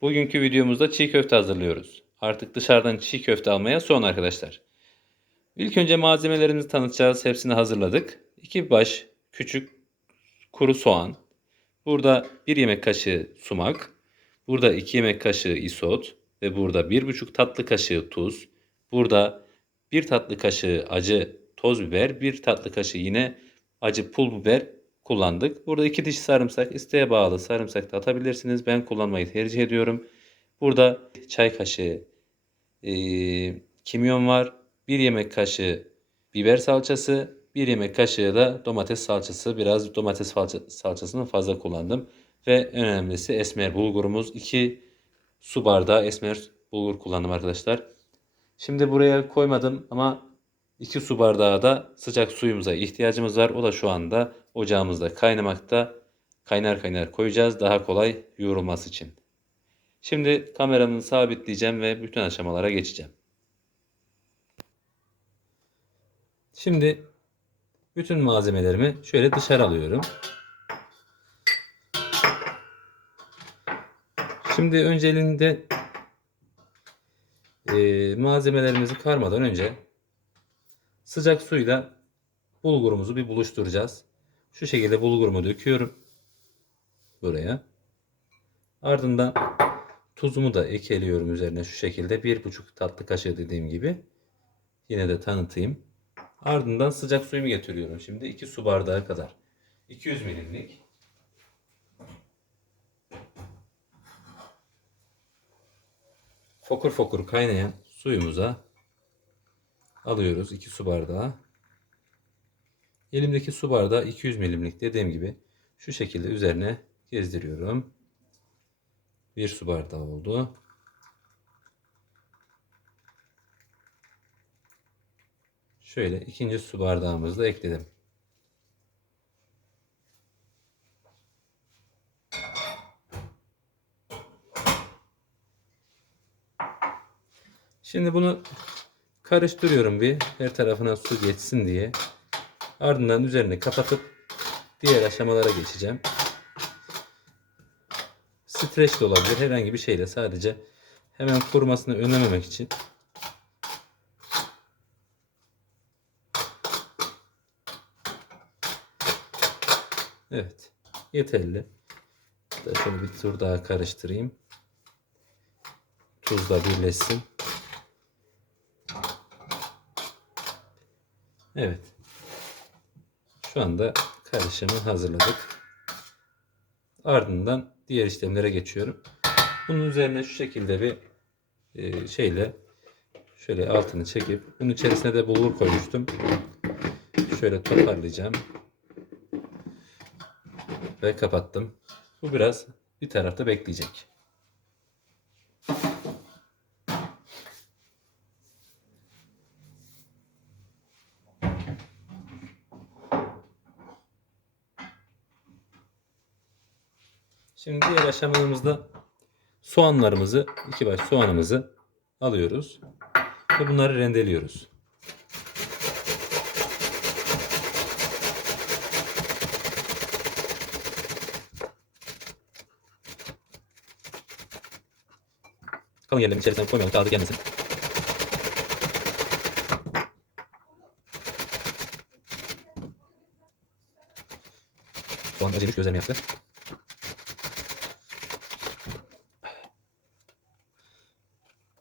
Bugünkü videomuzda çiğ köfte hazırlıyoruz. Artık dışarıdan çiğ köfte almaya son arkadaşlar. İlk önce malzemelerimizi tanıtacağız. Hepsini hazırladık. 2 baş küçük kuru soğan. Burada 1 yemek kaşığı sumak. Burada 2 yemek kaşığı isot. Ve burada 1,5 tatlı kaşığı tuz. Burada 1 tatlı kaşığı acı toz biber. 1 tatlı kaşığı yine acı pul biber kullandık. Burada 2 diş sarımsak isteğe bağlı sarımsak da atabilirsiniz. Ben kullanmayı tercih ediyorum. Burada çay kaşığı e, kimyon var. 1 yemek kaşığı biber salçası. 1 yemek kaşığı da domates salçası. Biraz domates salça- salçasını fazla kullandım. Ve en önemlisi esmer bulgurumuz. 2 su bardağı esmer bulgur kullandım arkadaşlar. Şimdi buraya koymadım ama 2 su bardağı da sıcak suyumuza ihtiyacımız var. O da şu anda ocağımızda kaynamakta. Kaynar kaynar koyacağız daha kolay yoğrulması için. Şimdi kameramı sabitleyeceğim ve bütün aşamalara geçeceğim. Şimdi bütün malzemelerimi şöyle dışarı alıyorum. Şimdi öncelinde e, malzemelerimizi karmadan önce sıcak suyla bulgurumuzu bir buluşturacağız. Şu şekilde bulgurumu döküyorum buraya. Ardından tuzumu da ekeliyorum üzerine şu şekilde bir buçuk tatlı kaşığı dediğim gibi. Yine de tanıtayım. Ardından sıcak suyumu getiriyorum. Şimdi 2 su bardağı kadar. 200 milimlik. Fokur fokur kaynayan suyumuza alıyoruz 2 su bardağı. Elimdeki su bardağı 200 milimlik dediğim gibi şu şekilde üzerine gezdiriyorum. 1 su bardağı oldu. Şöyle ikinci su bardağımızı da ekledim. Şimdi bunu karıştırıyorum bir her tarafına su geçsin diye. Ardından üzerine kapatıp diğer aşamalara geçeceğim. Streç de olabilir herhangi bir şeyle sadece hemen kurumasını önlememek için. Evet yeterli. Şöyle bir tur daha karıştırayım. Tuzla birleşsin. Evet. Şu anda karışımı hazırladık. Ardından diğer işlemlere geçiyorum. Bunun üzerine şu şekilde bir e, şeyle şöyle altını çekip bunun içerisine de bulgur koymuştum. Şöyle toparlayacağım. Ve kapattım. Bu biraz bir tarafta bekleyecek. Diğer aşamalarımızda soğanlarımızı, iki baş soğanımızı alıyoruz ve bunları rendeliyoruz. Kalın yerlerin içerisine koymayalım tadı gelmesin. Soğan acıymış gözlerimi yaktı.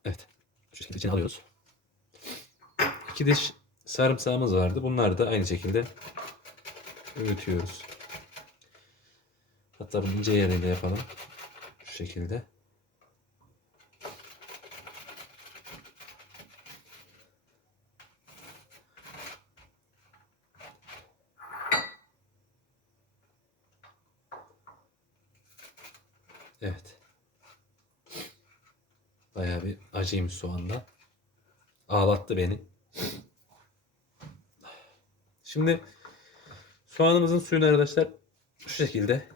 Evet. Şu şekilde içine alıyoruz. İki diş sarımsağımız vardı. Bunları da aynı şekilde öğütüyoruz. Hatta bunu ince yerinde yapalım. Şu şekilde. Evet. Bayağı bir acıymış soğanda. Ağlattı beni. Şimdi soğanımızın suyunu arkadaşlar şu şekilde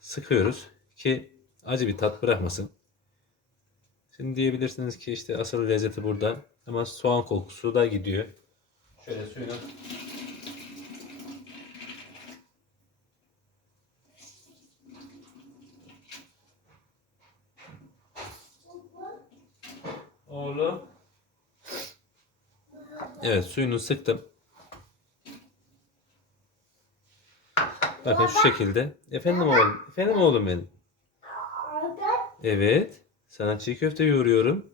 sıkıyoruz ki acı bir tat bırakmasın. Şimdi diyebilirsiniz ki işte asıl lezzeti burada ama soğan kokusu da gidiyor. Şöyle suyunu Oğlum. Evet suyunu sıktım. Bakın şu şekilde. Efendim oğlum. Efendim oğlum benim. Evet. Sana çiğ köfte yoğuruyorum.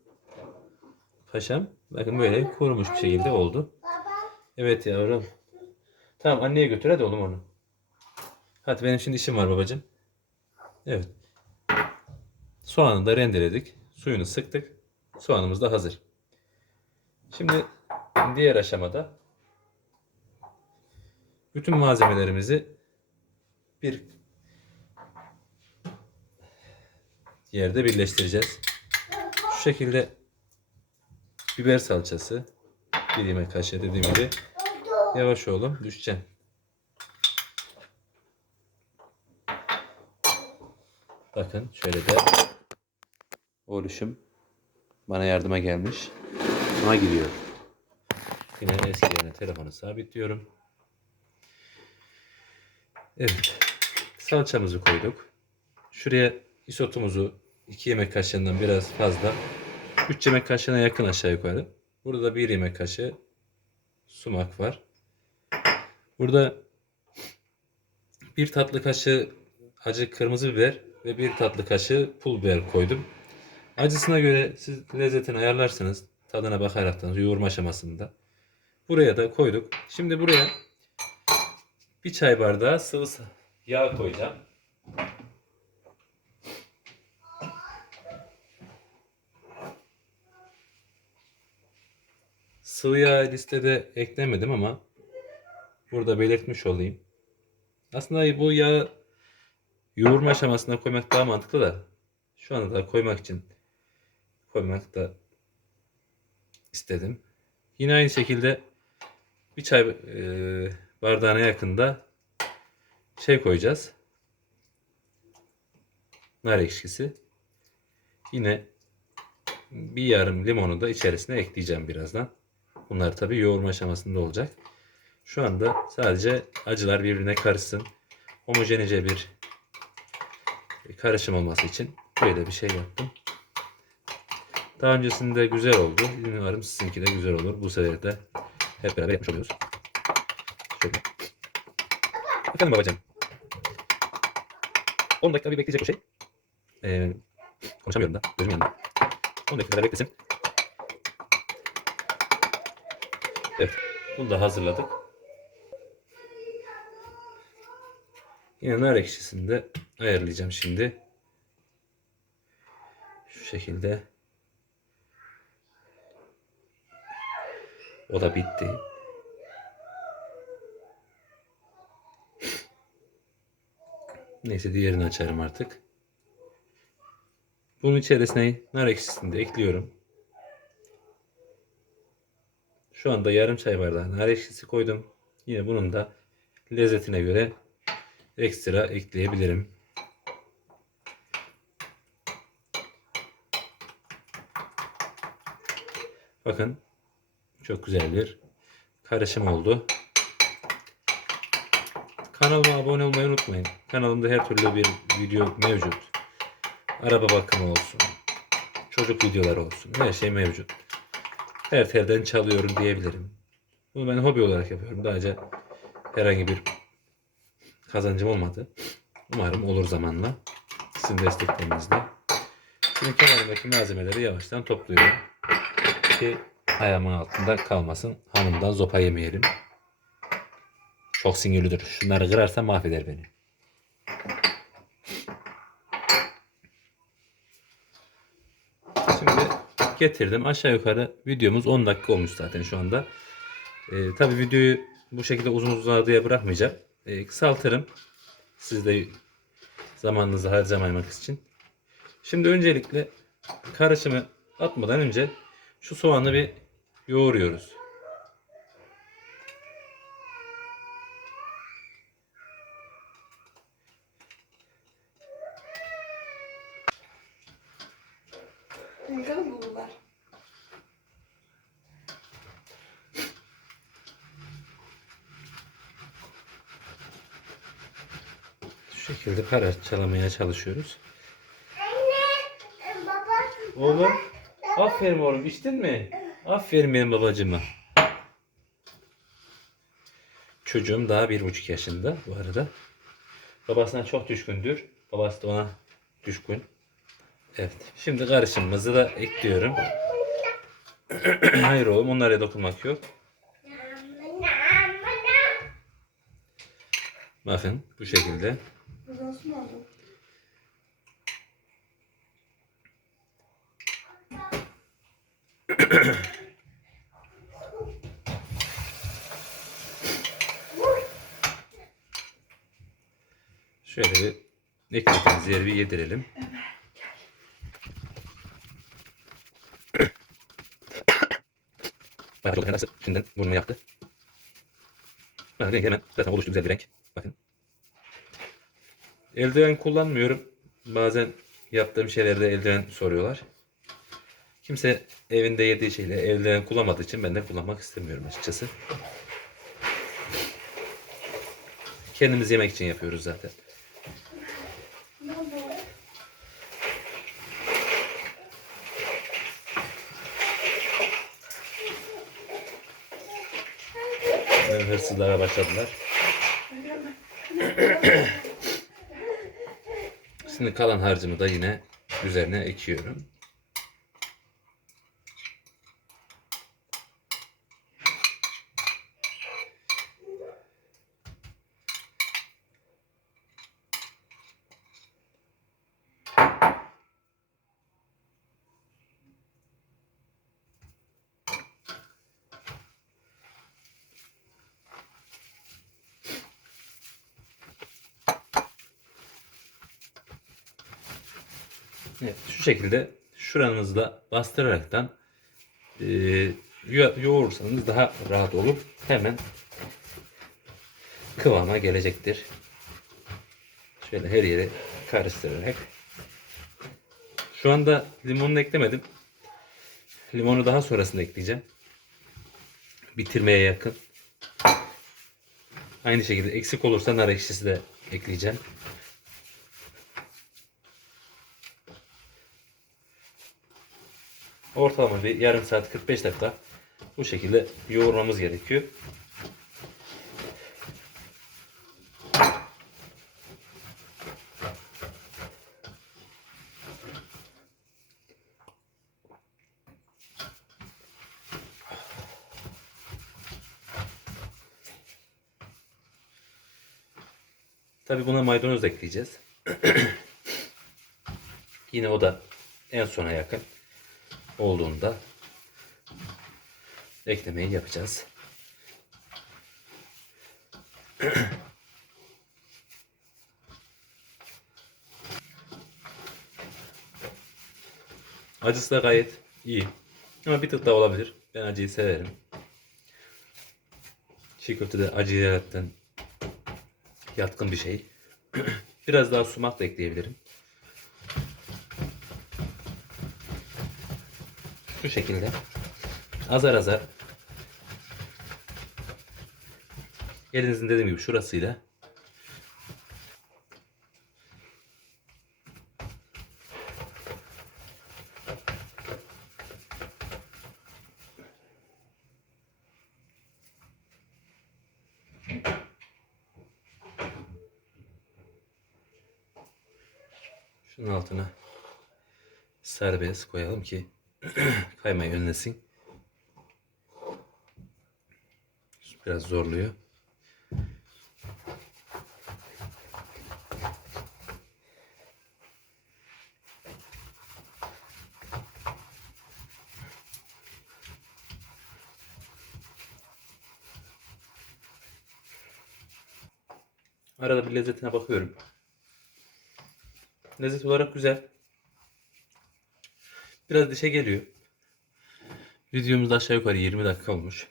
Paşam. Bakın böyle kurumuş bir şekilde oldu. Evet yavrum. Tamam anneye götür hadi oğlum onu. Hadi benim şimdi işim var babacığım. Evet. Soğanı da rendeledik. Suyunu sıktık. Soğanımız da hazır. Şimdi diğer aşamada bütün malzemelerimizi bir yerde birleştireceğiz. Şu şekilde biber salçası bir yemek kaşığı dediğim gibi yavaş oğlum düşeceksin. Bakın şöyle de oluşum bana yardıma gelmiş. Buna giriyor. Yine eski yerine telefonu sabitliyorum. Evet. Salçamızı koyduk. Şuraya isotumuzu 2 yemek kaşığından biraz fazla 3 yemek kaşığına yakın aşağı yukarı. Burada da 1 yemek kaşığı sumak var. Burada bir tatlı kaşığı acı kırmızı biber ve bir tatlı kaşığı pul biber koydum. Acısına göre siz lezzetini ayarlarsınız. Tadına bakaraktan yoğurma aşamasında. Buraya da koyduk. Şimdi buraya bir çay bardağı sıvı yağ koyacağım. Sıvı yağ listede eklemedim ama burada belirtmiş olayım. Aslında bu yağı yoğurma aşamasında koymak daha mantıklı da şu anda da koymak için koymak da istedim. Yine aynı şekilde bir çay e, bardağına yakında şey koyacağız. Nar ekşisi. Yine bir yarım limonu da içerisine ekleyeceğim birazdan. Bunlar tabi yoğurma aşamasında olacak. Şu anda sadece acılar birbirine karışsın. Homojenice bir karışım olması için böyle bir şey yaptım. Daha öncesinde güzel oldu. Umarım sizinki de güzel olur. Bu sefer de hep beraber yapmış oluyoruz. Şöyle. Efendim babacığım. 10 dakika bir bekleyecek o şey. Ee, konuşamıyorum da. Gözüm yandı. 10 dakika kadar beklesin. Evet. Bunu da hazırladık. Yine nar ekşisini de ayarlayacağım şimdi. Şu şekilde. O da bitti. Neyse diğerini açarım artık. Bunun içerisine nar ekşisini de ekliyorum. Şu anda yarım çay bardağı nar ekşisi koydum. Yine bunun da lezzetine göre ekstra ekleyebilirim. Bakın çok güzel bir karışım oldu. Kanalıma abone olmayı unutmayın. Kanalımda her türlü bir video mevcut. Araba bakımı olsun. Çocuk videoları olsun. Her şey mevcut. Her telden çalıyorum diyebilirim. Bunu ben hobi olarak yapıyorum. Daha önce herhangi bir kazancım olmadı. Umarım olur zamanla. Sizin desteklerinizle. Şimdi kenarındaki malzemeleri yavaştan topluyorum. Ki ayağımın altında kalmasın. Hanımdan zopa yemeyelim. Çok sinirlidir. Şunları kırarsa mahveder beni. Şimdi getirdim. Aşağı yukarı videomuz 10 dakika olmuş zaten şu anda. Ee, tabii videoyu bu şekilde uzun uzadıya bırakmayacağım. Ee, kısaltırım. Siz de zamanınızı harcamamak için. Şimdi öncelikle karışımı atmadan önce şu soğanı bir yoğuruyoruz. Bakalım buldular. Şu şekilde parçalamaya çalışıyoruz. Anne, baba, Oğlum. Aferin oğlum içtin mi? Aferin benim babacığıma. Çocuğum daha bir buçuk yaşında bu arada. Babasına çok düşkündür. Babası da ona düşkün. Evet. Şimdi karışımımızı da ekliyorum. Hayır oğlum onlara dokunmak yok. Bakın bu şekilde. Buradan su mu aldın? Şöyle bir eklediğimiz yeri bir yedirelim. Bak çok nasıl şimdiden burnumu yaktı. Bakın renk hemen zaten oluştu güzel bir renk. Bakın. Eldiven kullanmıyorum. Bazen yaptığım şeylerde eldiven soruyorlar. Kimse evinde yediği şeyle eldiven kullanmadığı için ben de kullanmak istemiyorum açıkçası. Kendimiz yemek için yapıyoruz zaten. Hırsızlara başladılar. Şimdi kalan harcımı da yine üzerine ekiyorum. Evet, şu şekilde şuranızı da bastıraraktan e, yo- yoğurursanız daha rahat olur. Hemen kıvama gelecektir. Şöyle her yeri karıştırarak. Şu anda limonunu eklemedim. Limonu daha sonrasında ekleyeceğim. Bitirmeye yakın. Aynı şekilde eksik olursa nar ekşisi de ekleyeceğim. Ortalama bir yarım saat 45 dakika bu şekilde yoğurmamız gerekiyor. Tabi buna maydanoz da ekleyeceğiz. Yine o da en sona yakın olduğunda eklemeyi yapacağız. Acısı da gayet iyi. Ama bir tık daha olabilir. Ben acıyı severim. Çiğ köfte de acıya zaten yatkın bir şey. Biraz daha sumak da ekleyebilirim. Şu şekilde. Azar azar. Elinizin dediğim gibi şurasıyla. Şunun altına serbest koyalım ki kaymayı önlesin. Biraz zorluyor. Arada bir lezzetine bakıyorum. Lezzet olarak güzel. Biraz dişe geliyor. Videomuz aşağı yukarı 20 dakika olmuş.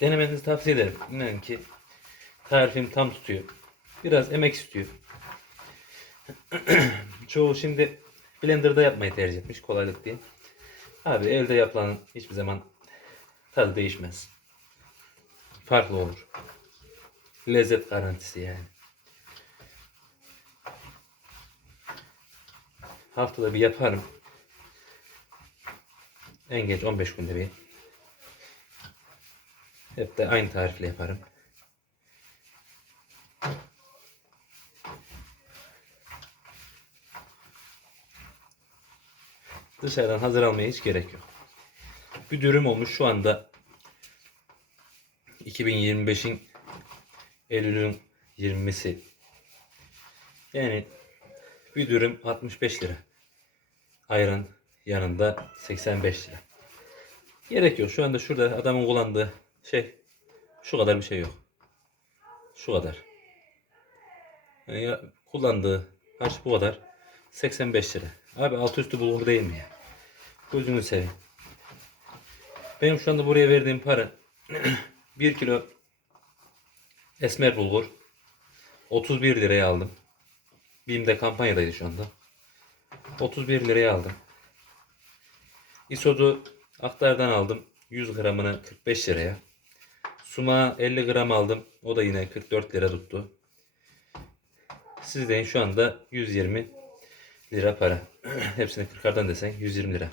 Denemenizi tavsiye ederim. İnanın ki tarifim tam tutuyor. Biraz emek istiyor. Çoğu şimdi blenderda yapmayı tercih etmiş kolaylık diye. Abi elde yapılanın hiçbir zaman tadı değişmez. Farklı olur. Lezzet garantisi yani. Haftada bir yaparım. En geç 15 günde bir. Hep de aynı tarifle yaparım. Dışarıdan hazır almaya hiç gerek yok. Bir dürüm olmuş şu anda 2025'in Eylül'ün 20'si. Yani bir dürüm 65 lira. Ayran yanında 85 lira. Gerek yok. Şu anda şurada adamın kullandığı şey şu kadar bir şey yok. Şu kadar. Yani ya, kullandığı harç bu kadar. 85 lira. Abi altı üstü bulgur değil mi ya? Gözünü seveyim. Benim şu anda buraya verdiğim para 1 kilo esmer bulgur 31 liraya aldım. Bim'de kampanyadaydı şu anda. 31 liraya aldım. İsodu aktardan aldım. 100 gramını 45 liraya. Suma 50 gram aldım. O da yine 44 lira tuttu. Sizden şu anda 120 lira para. Hepsini 40'ardan desen 120 lira.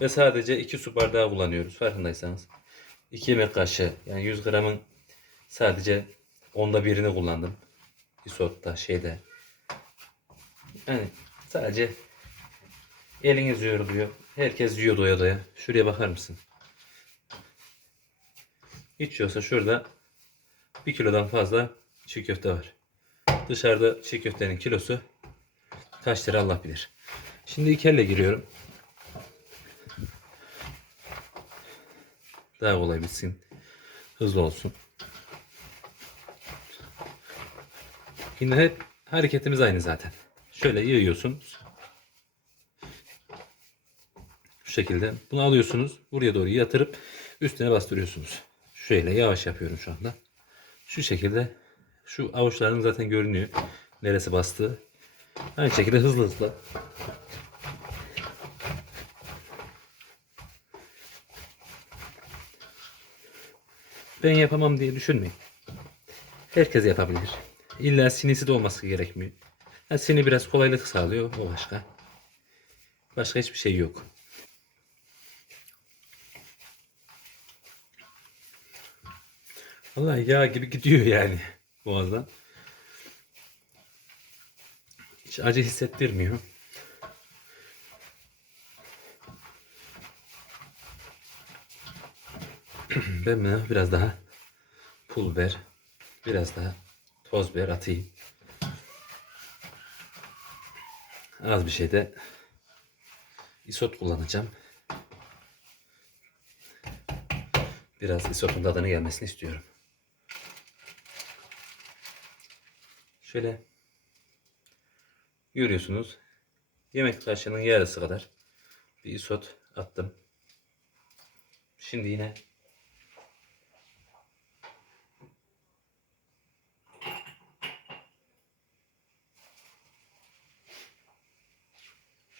Ve sadece 2 su bardağı kullanıyoruz farkındaysanız. 2 yemek kaşığı yani 100 gramın sadece onda birini kullandım. Isotta şeyde. Yani sadece eliniz yoruluyor. Herkes yiyor doya doya. Şuraya bakar mısın? Hiç yoksa şurada bir kilodan fazla çiğ köfte var. Dışarıda çiğ köftenin kilosu kaç lira Allah bilir. Şimdi iki elle giriyorum. Daha kolay bitsin. Hızlı olsun. Yine hep hareketimiz aynı zaten. Şöyle yığıyorsun. Şu şekilde. Bunu alıyorsunuz. Buraya doğru yatırıp üstüne bastırıyorsunuz. Şöyle yavaş yapıyorum şu anda. Şu şekilde. Şu avuçların zaten görünüyor. Neresi bastığı. Aynı şekilde hızlı hızlı. Ben yapamam diye düşünmeyin. Herkes yapabilir. İlla sinisi de olması gerekmiyor. Ha, sini biraz kolaylık sağlıyor. O başka. Başka hiçbir şey yok. Vallahi yağ gibi gidiyor yani boğazdan. Hiç acı hissettirmiyor. Ben biraz daha pul biber, biraz daha toz biber atayım. Az bir şey de isot kullanacağım. Biraz isotun tadını gelmesini istiyorum. Şöyle görüyorsunuz. Yemek kaşığının yarısı kadar bir isot attım. Şimdi yine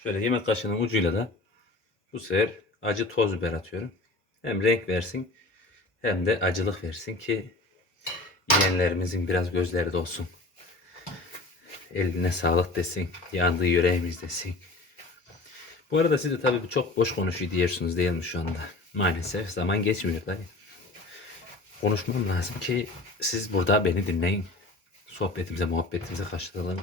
Şöyle yemek kaşığının ucuyla da bu sefer acı toz biber atıyorum. Hem renk versin hem de acılık versin ki yiyenlerimizin biraz gözleri dolsun. Eline sağlık desin. Yandığı yüreğimiz desin. Bu arada siz de tabii çok boş konuşuyor diyorsunuz değil mi şu anda? Maalesef zaman geçmiyor da. Konuşmam lazım ki siz burada beni dinleyin. Sohbetimize, muhabbetimize katılalım.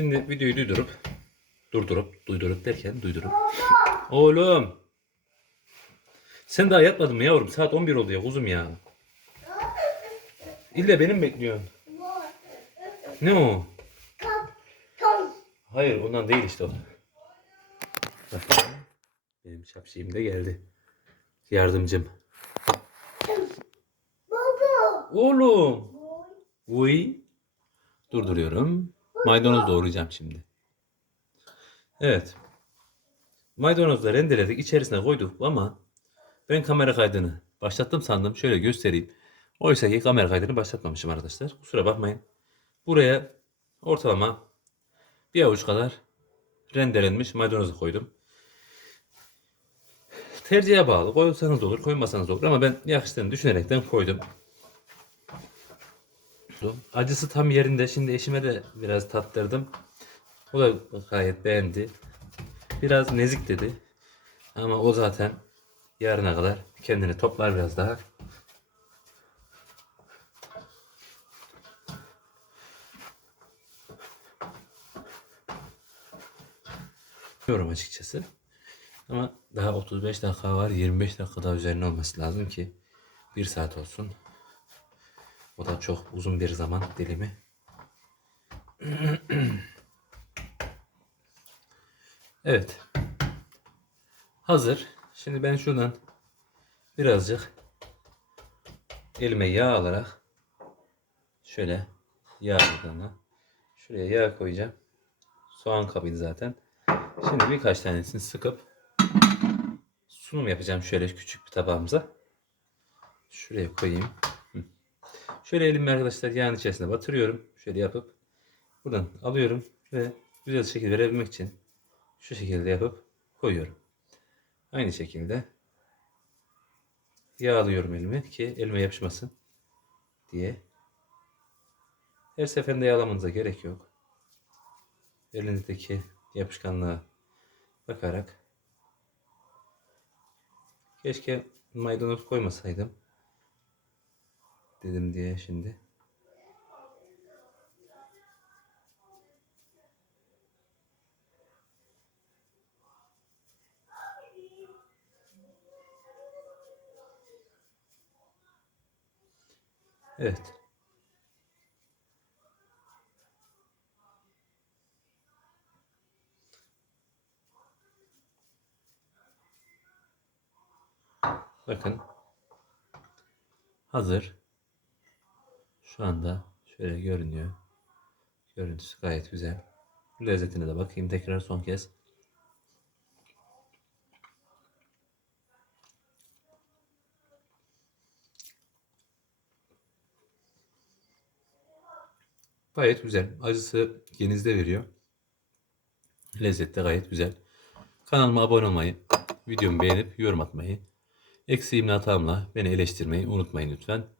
Şimdi videoyu duydurup durdurup duydurup derken duydurup Oğlum Sen daha yatmadın mı yavrum? Saat 11 oldu ya kuzum ya. İlle benim bekliyorsun. Ne o? Hayır ondan değil işte o. Bak, benim şapşiğim de geldi. Yardımcım. Oğlum. Uy. Durduruyorum. Maydanoz doğrayacağım şimdi. Evet. Maydanozları rendeledik. içerisine koyduk ama ben kamera kaydını başlattım sandım. Şöyle göstereyim. Oysa ki kamera kaydını başlatmamışım arkadaşlar. Kusura bakmayın. Buraya ortalama bir avuç kadar rendelenmiş maydanozu koydum. Tercihe bağlı. Koysanız olur, koymasanız olur. Ama ben yakıştığını düşünerekten koydum. Acısı tam yerinde. Şimdi eşime de biraz tattırdım. O da gayet beğendi. Biraz nezik dedi. Ama o zaten yarına kadar kendini toplar biraz daha. Bilmiyorum açıkçası. Ama daha 35 dakika var. 25 dakika daha üzerine olması lazım ki 1 saat olsun. O da çok uzun bir zaman dilimi. Evet. Hazır. Şimdi ben şuradan birazcık elime yağ alarak şöyle yağ buradan şuraya yağ koyacağım. Soğan kabıydı zaten. Şimdi birkaç tanesini sıkıp sunum yapacağım şöyle küçük bir tabağımıza. Şuraya koyayım. Şöyle elimi arkadaşlar yağın içerisine batırıyorum. Şöyle yapıp buradan alıyorum ve güzel şekil verebilmek için şu şekilde yapıp koyuyorum. Aynı şekilde yağlıyorum elimi ki elime yapışmasın diye. Her seferinde yağlamanıza gerek yok. Elinizdeki yapışkanlığa bakarak keşke maydanoz koymasaydım dedim diye şimdi. Evet. Bakın. Hazır. Şu anda şöyle görünüyor. Görüntüsü gayet güzel. Lezzetine de bakayım tekrar son kez. Gayet güzel. Acısı genizde veriyor. Lezzet de gayet güzel. Kanalıma abone olmayı, videomu beğenip yorum atmayı, eksiğimle hatamla beni eleştirmeyi unutmayın lütfen.